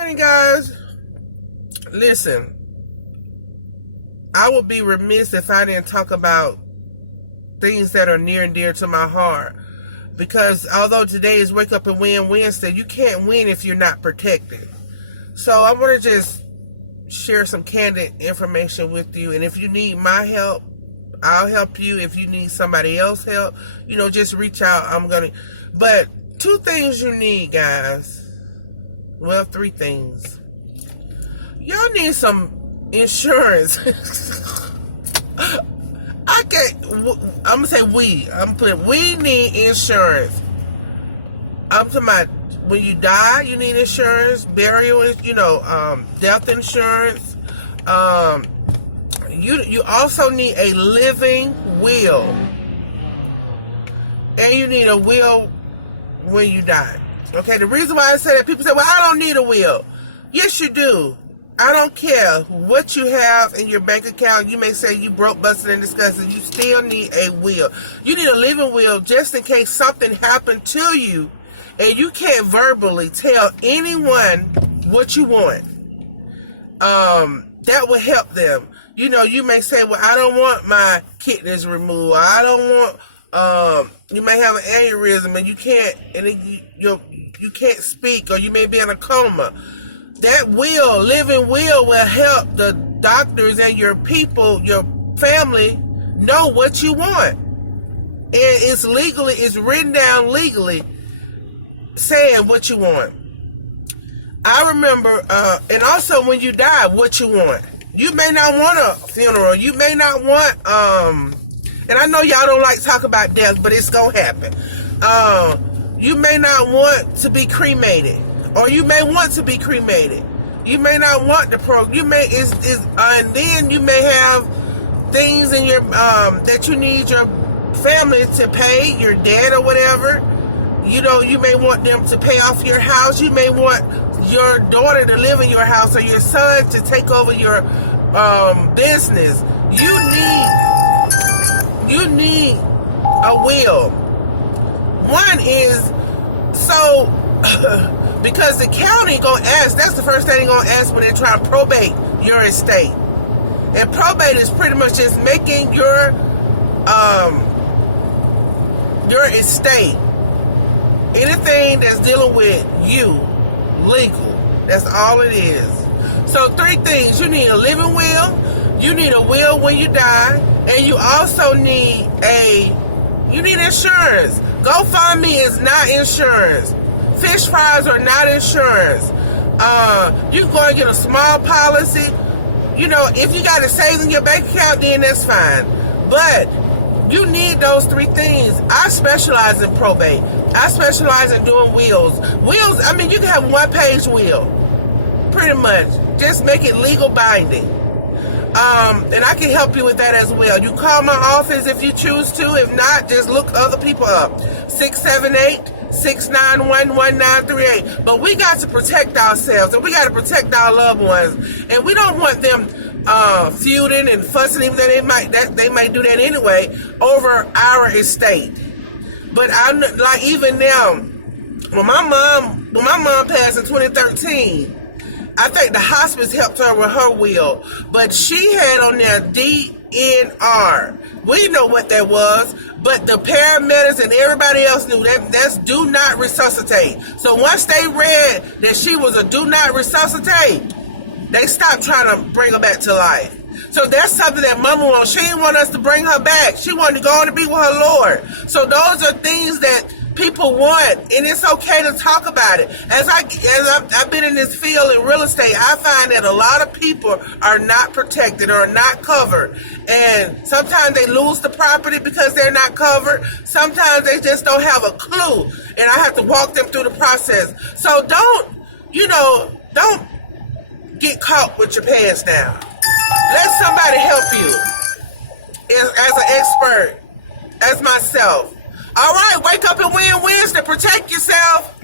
Morning, guys. Listen, I would be remiss if I didn't talk about things that are near and dear to my heart. Because although today is Wake Up and Win Wednesday, you can't win if you're not protected. So I want to just share some candid information with you. And if you need my help, I'll help you. If you need somebody else help, just reach out. But two things you need, guys. Well, three things. Y'all need some insurance. I'm gonna say we. We need insurance. I'm talking about when you die, you need insurance, burial, death insurance. You also need a living will, and you need a will when you die. Okay, the reason why I say that, people say, well, I don't need a will. Yes, you do. I don't care what you have in your bank account. You may say you broke, busted, and disgusted. You still need a will. You need a living will just in case something happened to you and you can't verbally tell anyone what you want. That will help them. You may say, well, I don't want my kidneys removed. I don't want, you may have an aneurysm and you can't, you can't speak, or you may be in a coma. That living will help the doctors and your people, your family, know what you want. And it's written down legally saying what you want. I remember, and also when you die, what you want. You may not want a funeral. You may not want, and I know y'all don't like to talk about death, but it's gonna happen. You may not want to be cremated, or you may want to be cremated. You may not want the program. And then you may have things in your that you need your family to pay, your debt or whatever. You may want them to pay off your house. You may want your daughter to live in your house, or your son to take over your business. You need a will. One is because the county gonna ask. That's the first thing they're gonna ask when they're trying to probate your estate. And probate is pretty much just making your estate, anything that's dealing with you, legal. That's all it is. So three things: you need a living will, you need a will when you die, and you also need insurance. GoFundMe is not insurance. Fish fries are not insurance. You can go and get a small policy. If you got it saved in your bank account, then that's fine. But you need those three things. I specialize in probate. I specialize in doing wills. Wills, you can have one-page will. Pretty much. Just make it legal binding. And I can help you with that as well. You call my office if you choose to. If not, just look other people up. 678-691-1938. But we got to protect ourselves, and we got to protect our loved ones. And we don't want them feuding and fussing, even though they might do that anyway, over our estate. But even now, when my mom passed in 2013, I think the hospice helped her with her will, but she had on there DNR. We know what that was, but the paramedics and everybody else knew that's do not resuscitate. So once they read that she was a do not resuscitate, they stopped trying to bring her back to life. So that's something that Mama wants. She didn't want us to bring her back. She wanted to go on to be with her Lord. So those are things that people want, and it's okay to talk about it. As I've been in this field in real estate, I find that a lot of people are not protected or not covered, and sometimes they lose the property because they're not covered. Sometimes they just don't have a clue, and I have to walk them through the process. So don't get caught with your pants down. Let somebody help you as an expert, as myself. All right, Wake Up and Win Wednesday. Protect yourself.